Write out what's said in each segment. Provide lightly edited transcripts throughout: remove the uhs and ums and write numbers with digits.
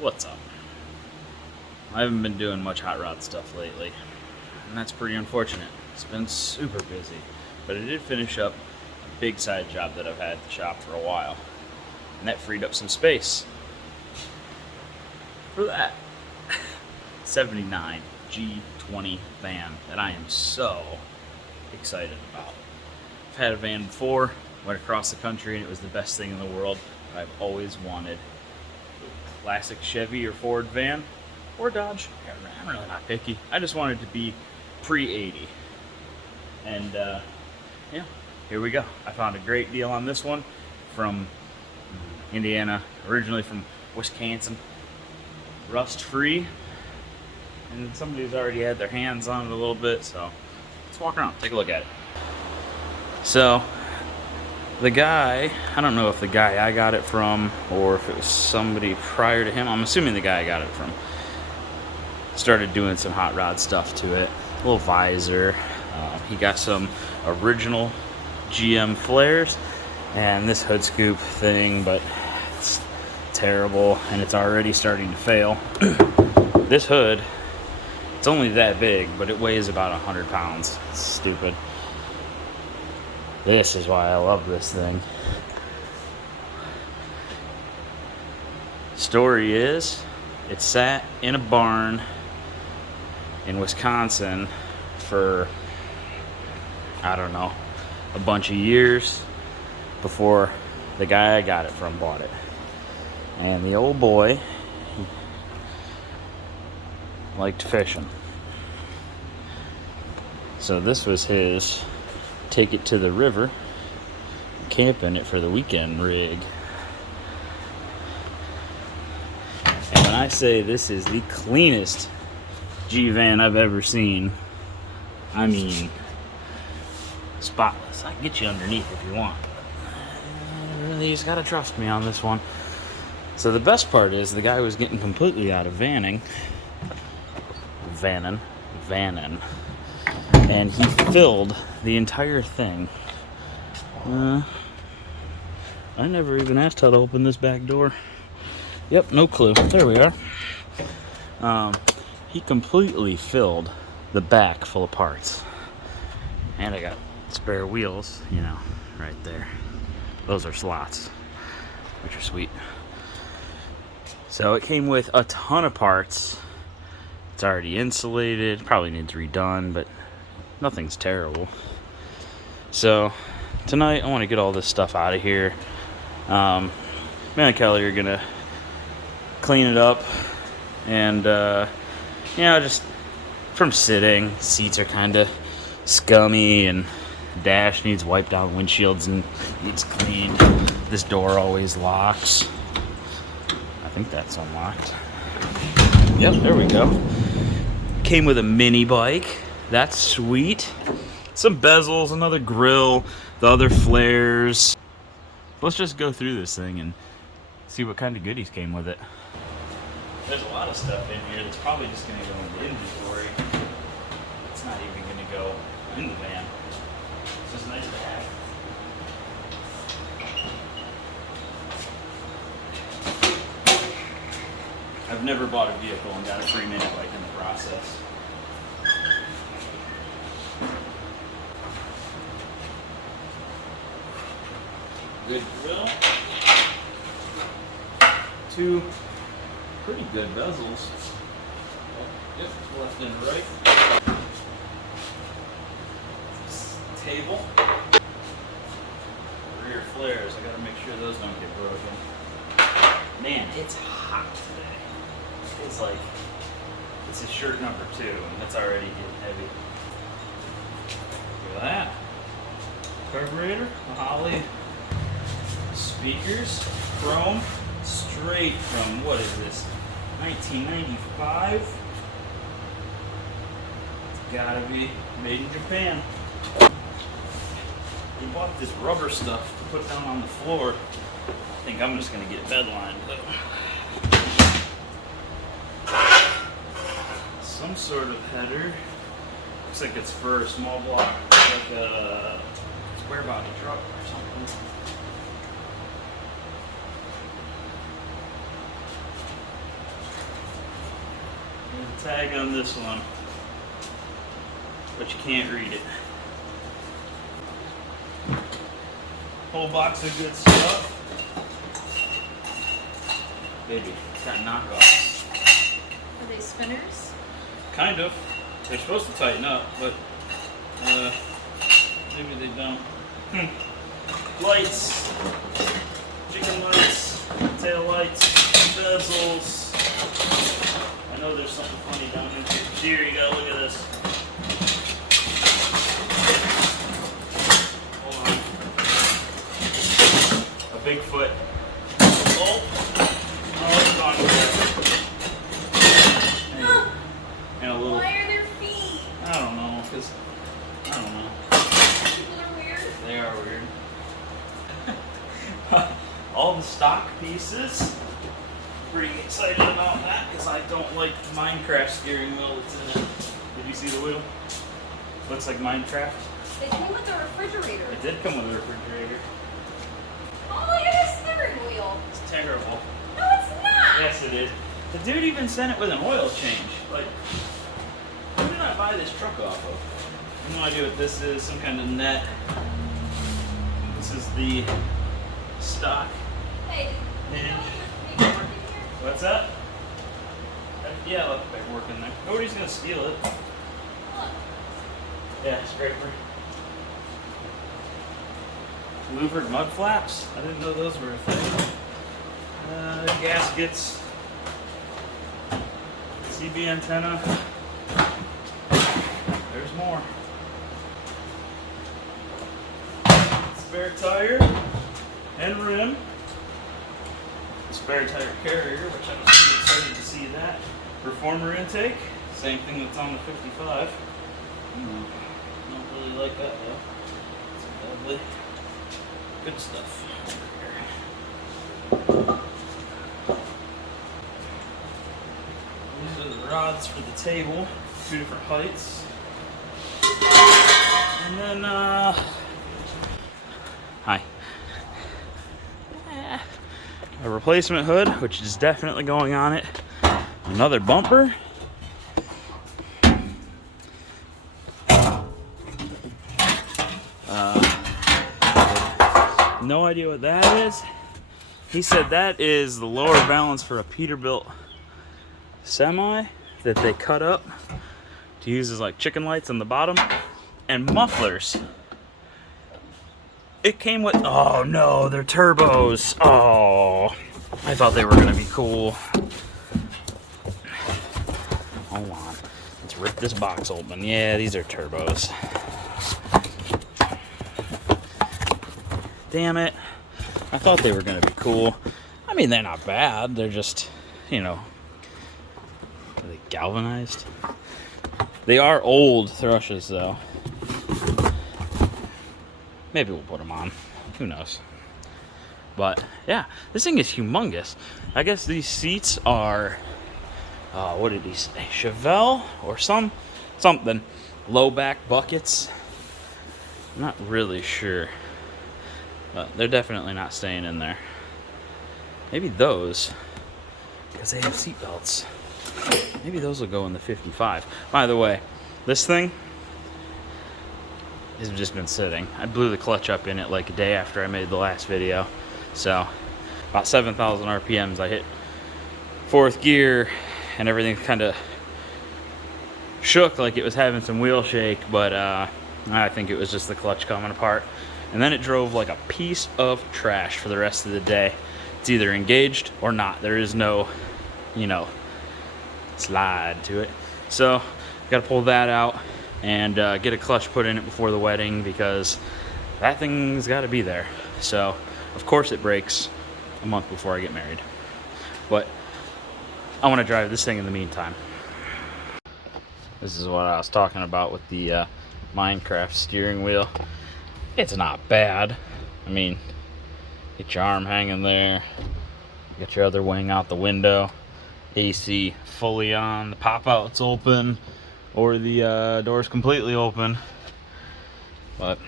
What's up? I haven't been doing much hot rod stuff lately, and that's pretty unfortunate. It's been super busy, but I did finish up a big side job that I've had at the shop for a while, and that freed up some space for that 79 G20 van that I am so excited about. I've had a van before, went across the country, and it was the best thing in the world. I've always wanted a classic Chevy or Ford van, or Dodge. I'm really not picky. I just wanted to be pre-80. And yeah, here we go. I found a great deal on this one from Indiana, originally from Wisconsin. Rust-free. And somebody's already had their hands on it a little bit, so let's walk around, take a look at it. So, the guy, I don't know if the guy I got it from or if it was somebody prior to him. I'm assuming the guy I got it from started doing some hot rod stuff to it. A little visor. He got some original GM flares and this hood scoop thing, but it's terrible and it's already starting to fail. This hood, it's only that big, but it weighs about 100 pounds. It's stupid. This is why I love this thing. Story is, it sat in a barn in Wisconsin for, I don't know, a bunch of years before the guy I got it from bought it. And the old boy, he liked fishing. So this was his take it to the river, camp in it for the weekend rig. And when I say this is the cleanest G-van I've ever seen, I mean spotless. I can get you underneath if you want. Really, you just gotta trust me on this one. So the best part is the guy was getting completely out of vanning, and he filled the entire thing. I never even asked how to open this back door. Yep, no clue. There we are. He completely filled the back full of parts. And I got spare wheels, you know, right there. Those are slots, which are sweet. So it came with a ton of parts. It's already insulated, probably needs redone, but nothing's terrible. So tonight I want to get all this stuff out of here. Me and Kelly are gonna clean it up, and you know, just from sitting, seats are kind of scummy, and dash needs wiped out, windshields and needs cleaned. This door always locks. I think that's unlocked. Yep, there we go. Came with a mini bike. That's sweet. Some bezels, another grill, the other flares. Let's just go through this thing and see what kind of goodies came with it. There's a lot of stuff in here that's probably just going to go in the inventory. It's not even going to go in the van. It's just nice to have. I've never bought a vehicle and got a free mini bike in the process. Good grill. Two pretty good bezels. Yep, left and right. This table. Rear flares. I gotta make sure those don't get broken. Man, it's hot today. It's like, this is shirt number 2, and it's already getting heavy. Look at that. Carburetor, Holly. Speakers, chrome, straight from, what is this, 1995? It's gotta be made in Japan. They bought this rubber stuff to put down on the floor. I think I'm just gonna get bed lined though. Some sort of header. Looks like it's for a small block, like a square body truck or something. tag on this one, but you can't read it. Whole box of good stuff. Baby, it's got knockoffs. Are they spinners? Kind of. They're supposed to tighten up, but maybe they don't. Lights, chicken lights, tail lights, bezels. I know there's something funny down here. Here, you gotta look at this. Hold on. A Bigfoot. Oh, it's gone. And a little. Why are their feet? I don't know, because I don't know. People are weird. They are weird. All the stock pieces. Pretty excited about that because I don't like the Minecraft steering wheel that's in it. Did you see the wheel? Looks like Minecraft. They came with a refrigerator. It did come with a refrigerator. Oh, look at this steering wheel. It's terrible. No, it's not. Yes, it is. The dude even sent it with an oil change. Like, who did I buy this truck off of? I have no idea what this is. Some kind of net. This is the stock. Hey, did you know hinge. there's paperwork in here? What's that? Yeah, I left the paperwork in there. Nobody's gonna steal it. Look. Yeah, scraper. Louvered mud flaps? I didn't know those were a thing. Gaskets. CB antenna. There's more. Spare tire and rim. Spare tire carrier, which I'm super excited to see that. Reformer intake, same thing that's on the 55. Don't really like that though. It's ugly. Good stuff. These are the rods for the table, 2 different heights. And then, hi. A replacement hood, which is definitely going on it. Another bumper. No idea what that is. He said that is the lower balance for a Peterbilt semi that they cut up to use as like chicken lights on the bottom and mufflers. It came with, oh no, they're turbos. Oh, I thought they were gonna be cool. Hold on, let's rip this box open. Yeah, these are turbos. Damn it, I thought they were gonna be cool. I mean, they're not bad, they're just, you know, are they galvanized? They are old thrushes though. Maybe we'll put them on. Who knows? But yeah, this thing is humongous. I guess these seats are, what did he say? Chevelle or something. Low back buckets. I'm not really sure. But they're definitely not staying in there. Maybe those, because they have seat belts. Maybe those will go in the 55. By the way, this thing has just been sitting. I blew the clutch up in it like a day after I made the last video. So about 7,000 RPMs. I hit 4th gear and everything kind of shook like it was having some wheel shake, but I think it was just the clutch coming apart. And then it drove like a piece of trash for the rest of the day. It's either engaged or not. There is no, you know, slide to it. So got to pull that out and get a clutch put in it before the wedding, because that thing's got to be there. So of course it breaks a month before I get married, but I want to drive this thing in the meantime. This is what I was talking about with the Minecraft steering wheel. It's not bad. I mean, get your arm hanging there, get your other wing out the window, AC fully on, the pop out's open, or the door's completely open. But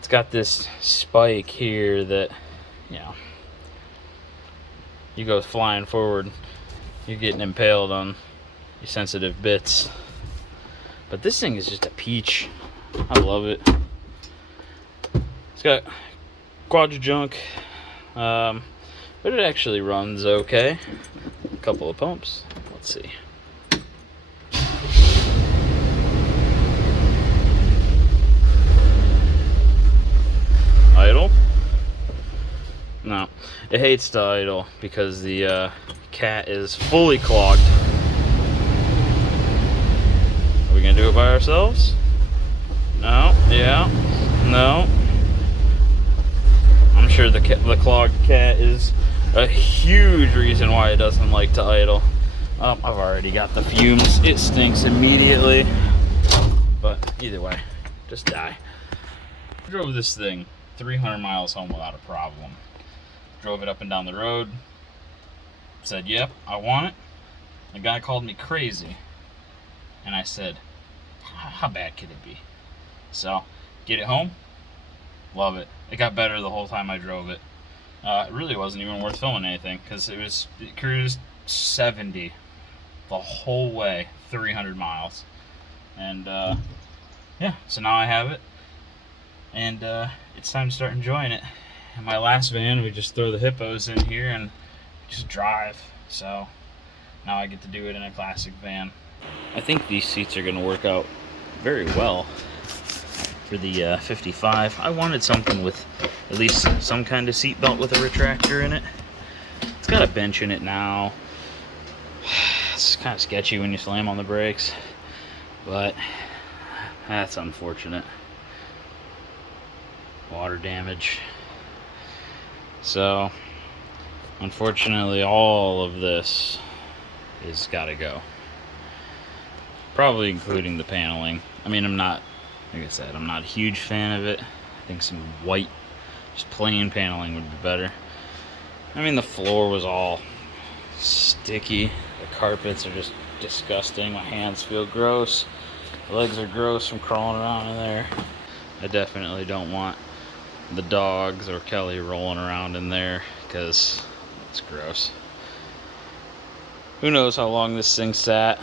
it's got this spike here that, you know, you go flying forward, you're getting impaled on your sensitive bits. But this thing is just a peach. I love it. It's got quadra junk, but it actually runs okay. A couple of pumps. Let's see. Idle? No, it hates to idle because the cat is fully clogged. Are we gonna do it by ourselves? No. Yeah. No. I'm sure the clogged cat is a huge reason why it doesn't like to idle. I've already got the fumes. It stinks immediately. But either way, just die. I drove this thing 300 miles home without a problem. Drove it up and down the road. Said, yep, I want it. The guy called me crazy. And I said, how bad could it be? So, get it home. Love it. It got better the whole time I drove it. It really wasn't even worth filming anything because it cruised 70 the whole way, 300 miles. And yeah, so now I have it. And it's time to start enjoying it. In my last van, we just throw the hippos in here and just drive. So now I get to do it in a classic van. I think these seats are going to work out very well for the 55. I wanted something with at least some kind of seat belt with a retractor in it. It's got a bench in it now. It's kind of sketchy when you slam on the brakes, but that's unfortunate. Water damage. So unfortunately all of this is gotta go. Probably including the paneling. I mean, like I said, I'm not a huge fan of it. I think some white, just plain paneling would be better. I mean, the floor was all sticky. The carpets are just disgusting. My hands feel gross. The legs are gross from crawling around in there. I definitely don't want the dogs or Kelly rolling around in there because it's gross. Who knows how long this thing sat.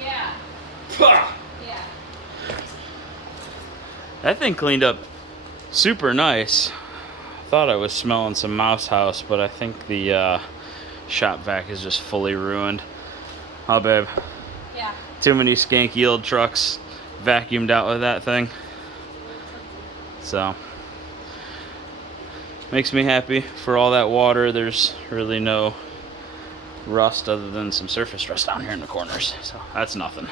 Yeah. Yeah. That thing cleaned up super nice. Thought I was smelling some mouse house, but I think the shop vac is just fully ruined. Oh, babe. Yeah. Too many skanky old trucks vacuumed out with that thing. So, makes me happy. For all that water, there's really no rust other than some surface rust down here in the corners. So, that's nothing.